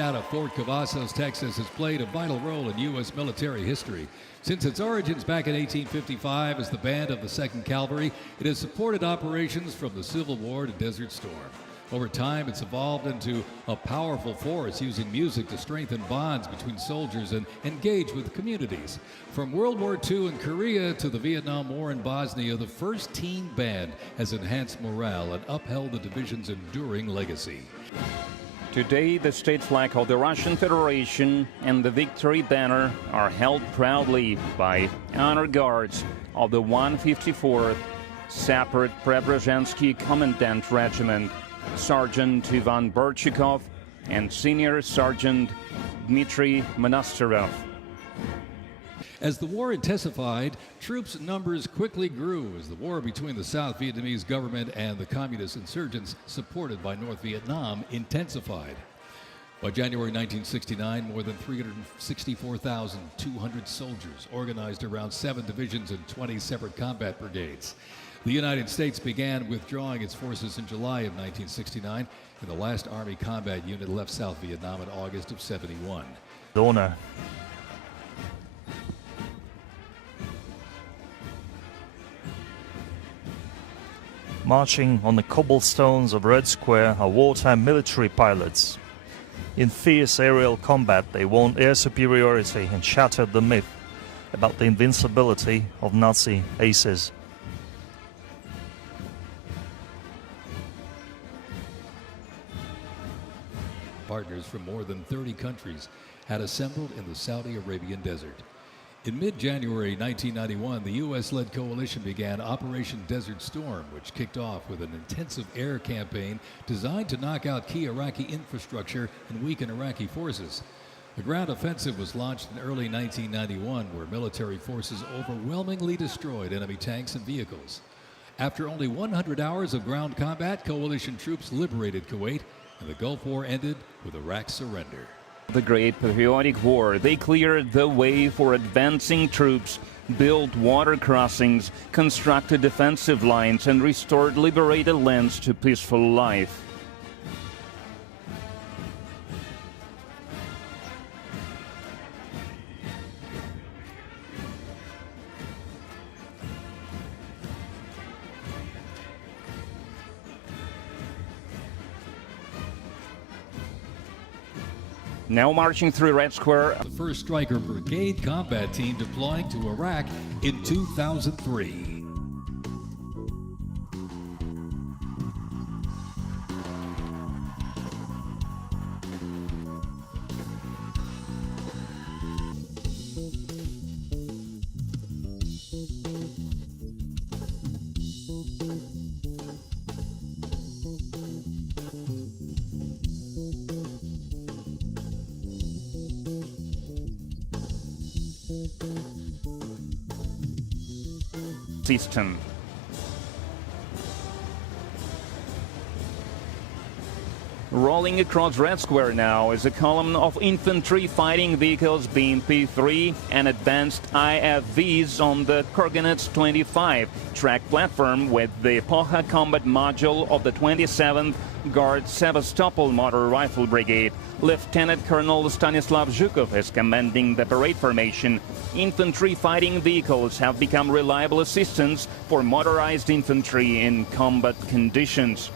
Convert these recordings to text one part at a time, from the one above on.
Out of Fort Cavazos, Texas, has played a vital role in U.S. military history. Since its origins back in 1855 as the band of the 2nd Cavalry, it has supported operations from the Civil War to Desert Storm. Over time, it's evolved into a powerful force using music to strengthen bonds between soldiers and engage with communities. From World War II in Korea to the Vietnam War in Bosnia, the 1st Teen Band has enhanced morale and upheld the division's enduring legacy. Today, the state flag of the Russian Federation and the victory banner are held proudly by honor guards of the 154th Separate Preobrazhensky Commandant Regiment, Sergeant Ivan Burchikov and Senior Sergeant Dmitry Monasterov. As the war intensified, troops' numbers quickly grew as the war between the South Vietnamese government and the communist insurgents supported by North Vietnam intensified. By January 1969, more than 364,200 soldiers organized around 7 divisions and 20 separate combat brigades. The United States began withdrawing its forces in July of 1969, and the last Army combat unit left South Vietnam in August of '71. Donor. Marching on the cobblestones of Red Square are wartime military pilots. In fierce aerial combat, they won air superiority and shattered the myth about the invincibility of Nazi aces. Partners from more than 30 countries had assembled in the Saudi Arabian desert. In mid-January 1991, the U.S.-led coalition began Operation Desert Storm, which kicked off with an intensive air campaign designed to knock out key Iraqi infrastructure and weaken Iraqi forces. The ground offensive was launched in early 1991, where military forces overwhelmingly destroyed enemy tanks and vehicles. After only 100 hours of ground combat, coalition troops liberated Kuwait, and the Gulf War ended with Iraq's surrender. The Great Patriotic War, they cleared the way for advancing troops, built water crossings, constructed defensive lines, and restored liberated lands to peaceful life. Now marching through Red Square. The 1st Stryker Brigade combat team deploying to Iraq in 2003. System. Rolling across Red Square now is a column of infantry fighting vehicles BMP-3 and advanced IFVs on the Coordinates 25 track platform with the Poha combat module of the 27th Guard Sevastopol Motor Rifle Brigade. Lieutenant Colonel Stanislav Zhukov is commanding the parade formation. Infantry fighting vehicles have become reliable assistance for motorized infantry in combat conditions.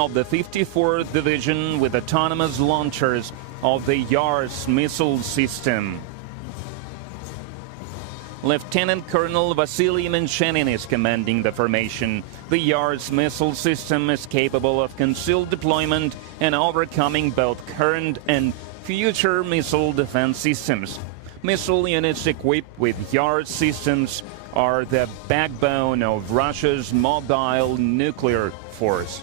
Of the 54th Division with autonomous launchers of the Yars missile system. Lieutenant Colonel Vasily Menchenin is commanding the formation. The Yars missile system is capable of concealed deployment and overcoming both current and future missile defense systems. Missile units equipped with Yars systems are the backbone of Russia's mobile nuclear force.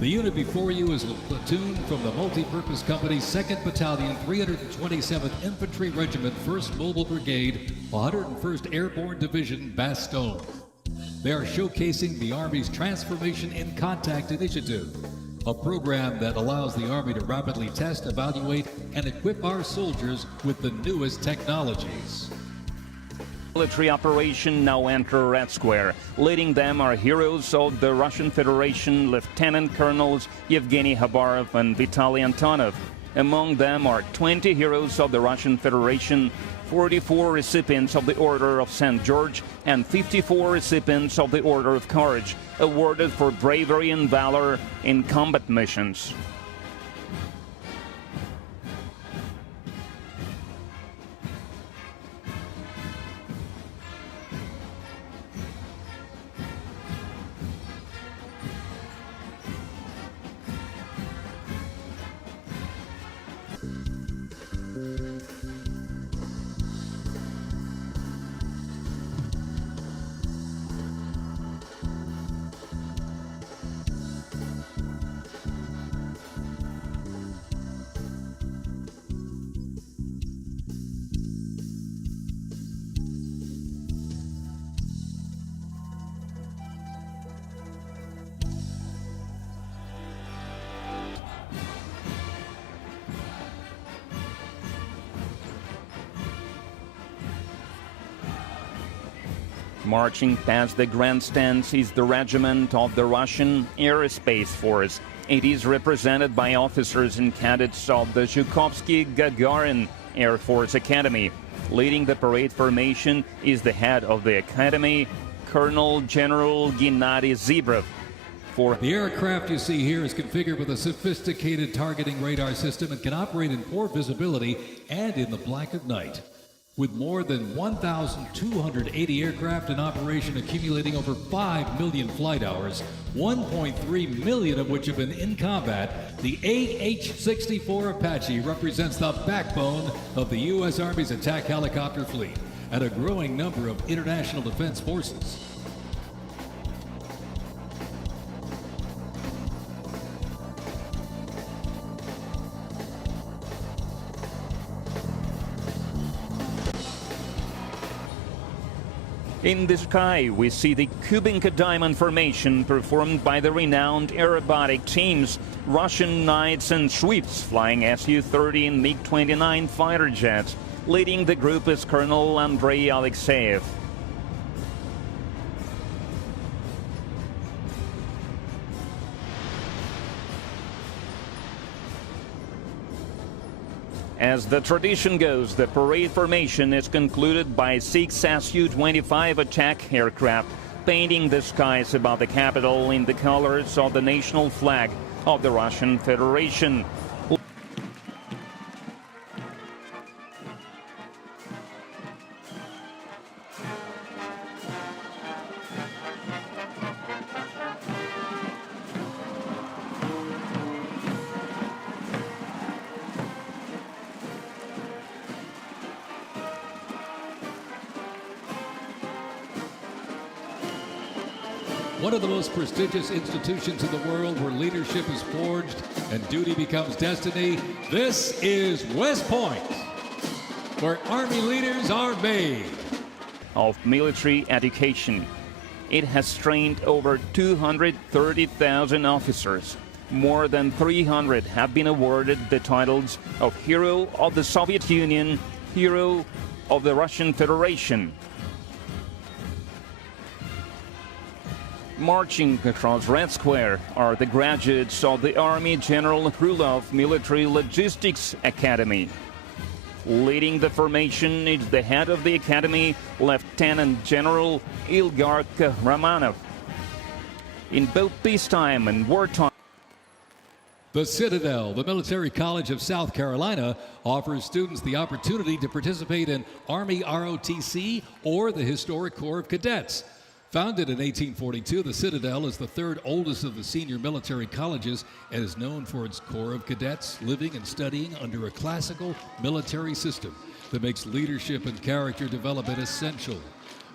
The unit before you is a platoon from the multi-purpose company's 2nd Battalion, 327th Infantry Regiment, 1st Mobile Brigade, 101st Airborne Division, Bastogne. They are showcasing the Army's Transformation in Contact Initiative, a program that allows the Army to rapidly test, evaluate, and equip our soldiers with the newest technologies. Military operation now enter Red Square. Leading them are heroes of the Russian Federation, Lieutenant Colonels Yevgeny Khabarov and Vitaly Antonov. Among them are 20 heroes of the Russian Federation, 44 recipients of the Order of St. George, and 54 recipients of the Order of Courage, awarded for bravery and valor in combat missions. Marching past the grandstands is the regiment of the Russian Aerospace Force. It is represented by officers and cadets of the Zhukovsky-Gagarin Air Force Academy. Leading the parade formation is the head of the academy, Colonel General Gennady Zebrov. The aircraft you see here is configured with a sophisticated targeting radar system and can operate in poor visibility and in the black of night. With more than 1,280 aircraft in operation accumulating over 5 million flight hours, 1.3 million of which have been in combat, the AH-64 Apache represents the backbone of the U.S. Army's attack helicopter fleet and a growing number of international defense forces. In the sky, we see the Kubinka Diamond Formation performed by the renowned aerobatic teams, Russian Knights and Sweeps, flying Su-30 and MiG-29 fighter jets. Leading the group is Colonel Andrei Alexeyev. As the tradition goes, the parade formation is concluded by 6 Su-25 attack aircraft painting the skies above the capital in the colors of the national flag of the Russian Federation. One of the most prestigious institutions in the world where leadership is forged and duty becomes destiny. This is West Point, where Army leaders are made. Of military education. It has trained over 230,000 officers. More than 300 have been awarded the titles of Hero of the Soviet Union, Hero of the Russian Federation. Marching across Red Square are the graduates of the Army General Krylov Military Logistics Academy. Leading the formation is the head of the academy, Lieutenant General Ilgar Kahramanov. In both peacetime and wartime, The Citadel, the military college of South Carolina, offers students the opportunity to participate in Army ROTC or the Historic Corps of Cadets. Founded in 1842, the Citadel is the third oldest of the senior military colleges and is known for its Corps of Cadets living and studying under a classical military system that makes leadership and character development essential.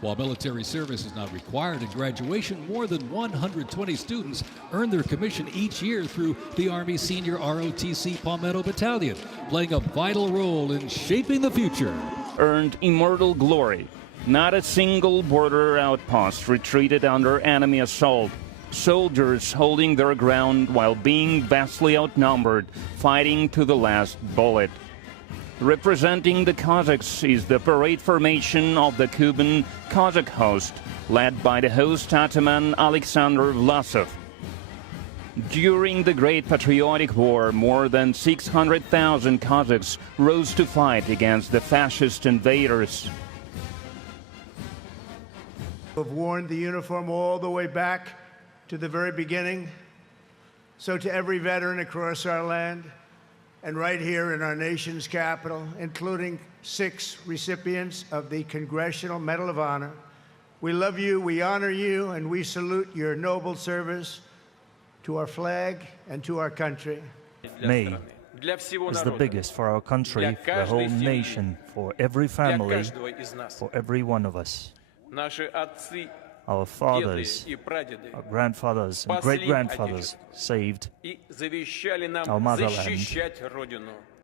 While military service is not required in graduation, more than 120 students earn their commission each year through the Army Senior ROTC Palmetto Battalion, playing a vital role in shaping the future. Earned immortal glory. Not a single border outpost retreated under enemy assault. Soldiers holding their ground while being vastly outnumbered, fighting to the last bullet. Representing the Cossacks is the parade formation of the Cuban Cossack host, led by the host Ataman Alexander Vlasov. During the Great Patriotic War, more than 600,000 Cossacks rose to fight against the fascist invaders. Have worn the uniform all the way back to the very beginning. So to every veteran across our land, and right here in our nation's capital, including 6 recipients of the Congressional Medal of Honor, we love you, we honor you, and we salute your noble service to our flag and to our country. May is the biggest for our country, for the whole nation, for every family, for every one of us. Our fathers, our grandfathers, and great-grandfathers saved our motherland.